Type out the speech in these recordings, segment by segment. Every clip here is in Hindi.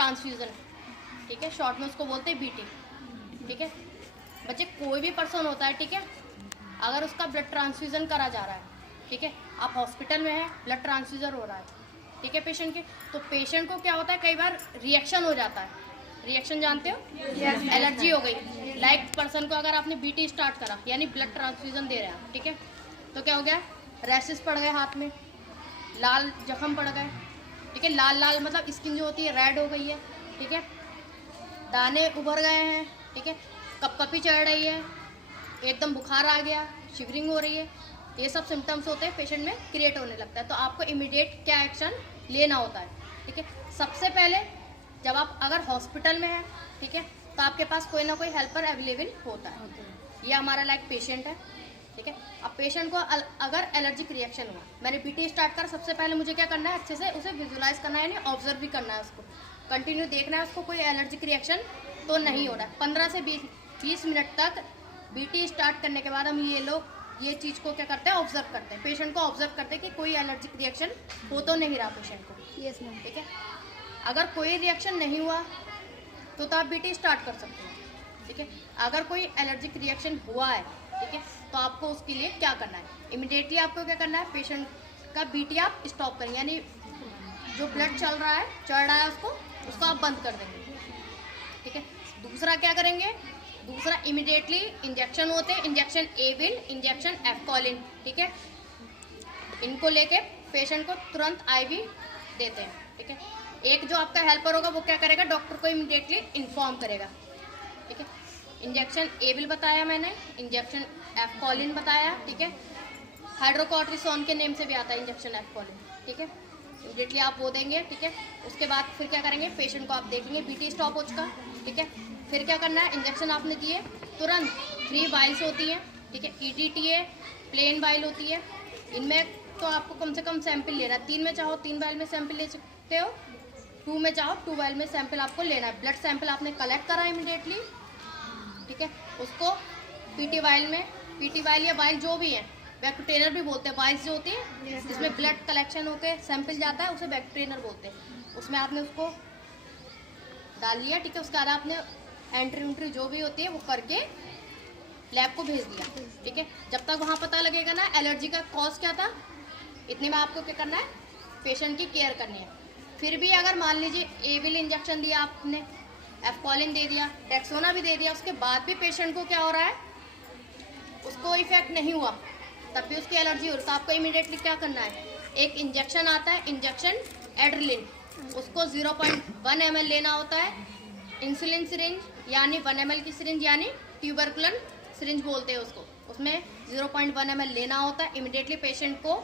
ट्रांसफ्यूज़न, ठीक है, शॉर्ट में उसको बोलते हैं बीटी, ठीक है। बच्चे कोई भी पर्सन होता है, ठीक है, अगर उसका ब्लड ट्रांसफ्यूज़न करा जा रहा है, ठीक है, आप हॉस्पिटल में हैं, ब्लड ट्रांसफ्यूज़न हो रहा है, ठीक है, पेशेंट के, तो पेशेंट को क्या होता है, कई बार रिएक्शन हो जाता है। रिएक्शन जानते हो? एलर्जी हो गई। लाइक पर्सन को अगर आपने बीटी स्टार्ट करा, यानी ब्लड ट्रांसफ्यूज़न दे रहे हैं, ठीक है, तो क्या हो गया, रैशेस पड़ गए हाथ में, लाल जख्म पड़ गए, ठीक है, लाल लाल मतलब स्किन जो होती है रेड हो गई है, ठीक है, दाने उभर गए हैं, ठीक है, कपकपी चढ़ रही है, एकदम बुखार आ गया, शिवरिंग हो रही है, ये सब सिम्टम्स होते हैं पेशेंट में क्रिएट होने लगता है। तो आपको इमीडिएट क्या एक्शन लेना होता है, ठीक है। सबसे पहले जब आप अगर हॉस्पिटल में हैं, ठीक है, तो आपके पास कोई ना कोई हेल्पर अवेलेबल होता है। ये हमारा लाइक पेशेंट है, ठीक है। अब पेशेंट को अगर एलर्जिक रिएक्शन हुआ, मैंने बीटी स्टार्ट कर, सबसे पहले मुझे क्या करना है, अच्छे से उसे विजुलाइज करना है, यानी ऑब्जर्व भी करना है, उसको कंटिन्यू देखना है, उसको कोई एलर्जिक रिएक्शन तो नहीं हो रहा है। 15 से 20 मिनट तक बीटी स्टार्ट करने के बाद हम ये चीज़ को क्या करते हैं, ऑब्जर्व करते हैं, पेशेंट को ऑब्जर्व करते हैं कि कोई एलर्जिक रिएक्शन हो तो नहीं रहा पेशेंट को। यस मैम, ठीक है। अगर कोई रिएक्शन नहीं हुआ तो आप बीटी स्टार्ट कर सकते हैं, ठीक है। अगर कोई एलर्जिक रिएक्शन हुआ है, ठीक है, तो आपको उसके लिए क्या करना है, इमिडिएटली आपको क्या करना है, पेशेंट का बीटी आप स्टॉप करें, यानी जो ब्लड चल रहा है, चढ़ रहा है, उसको आप बंद कर देंगे, ठीक है। दूसरा क्या करेंगे, दूसरा इमिडिएटली इंजेक्शन होते हैं, इंजेक्शन एविल, इंजेक्शन एफकॉलिन, ठीक है, इनको लेके पेशेंट को तुरंत आईवी देते हैं, ठीक है। एक जो आपका हेल्पर होगा वो क्या करेगा, डॉक्टर को इमिडिएटली इन्फॉर्म करेगा, ठीक है। इंजेक्शन एविल बताया मैंने, इंजेक्शन एफकॉलिन बताया, ठीक है, हाइड्रोकॉर्टिसोन के नेम से भी आता है इंजेक्शन एफकॉलिन, ठीक है। इमिडिएटली आप वो देंगे, ठीक है। उसके बाद फिर क्या करेंगे, पेशेंट को आप देखेंगे बीटी स्टॉप हो चुका, ठीक है। फिर क्या करना है, इंजेक्शन आपने दिए, तुरंत 3 वाइल्स होती हैं, ठीक है, ETTA प्लेन वाइल होती है, इनमें तो आपको कम से कम सैंपल लेना है, 3 में चाहो 3 वाइल में सैंपल ले सकते हो, 2 में चाहो 2 वाइल में सैंपल आपको लेना है। ब्लड सैंपल आपने कलेक्ट करा इमीडिएटली, ठीक है, उसको पीटी वाइल या वाइल जो भी है, बैक्यूटेनर भी बोलते हैं, वाइल्स जो होती है जिसमें ब्लड कलेक्शन होकर सैंपल जाता है, उसे बैक्यूटेनर बोलते हैं। उसमें आपने उसको डाल लिया, ठीक है, उसके बाद आपने एंट्री जो भी होती है वो करके लैब को भेज दिया, ठीक है। जब तक वहाँ पता लगेगा ना एलर्जी का कॉज क्या था, इतने में आपको क्या करना है, पेशेंट की केयर करनी है। फिर भी अगर मान लीजिए एविल इंजेक्शन दिया आपने, एफकॉलिन दे दिया, डेक्सोना भी दे दिया, उसके बाद भी पेशेंट को क्या हो रहा है, उसको इफेक्ट नहीं हुआ, तब भी उसकी एलर्जी हो रही है, तो आपको इमीडिएटली क्या करना है, एक इंजेक्शन आता है, इंजेक्शन एड्रेलिन, उसको 0.1 ml लेना होता है। इंसुलिन सिरिंज यानी 1 ml की सिरिंज, यानी ट्यूबरकुलन सिरिंज बोलते हैं उसको, उसमें 0.1 ml लेना होता है। इमिडिएटली पेशेंट को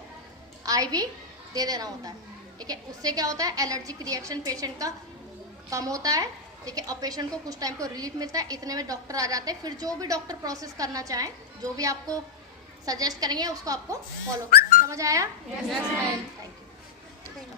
आईवी दे देना होता है, ठीक है। उससे क्या होता है, एलर्जिक रिएक्शन पेशेंट का कम होता है, ठीक है, और पेशेंट को कुछ टाइम को रिलीफ मिलता है। इतने में डॉक्टर आ जाते हैं, फिर जो भी डॉक्टर प्रोसेस करना चाहें, जो भी आपको सजेस्ट करेंगे उसको आपको फॉलो करना। समझ आया? Yes ma'am. Thank you.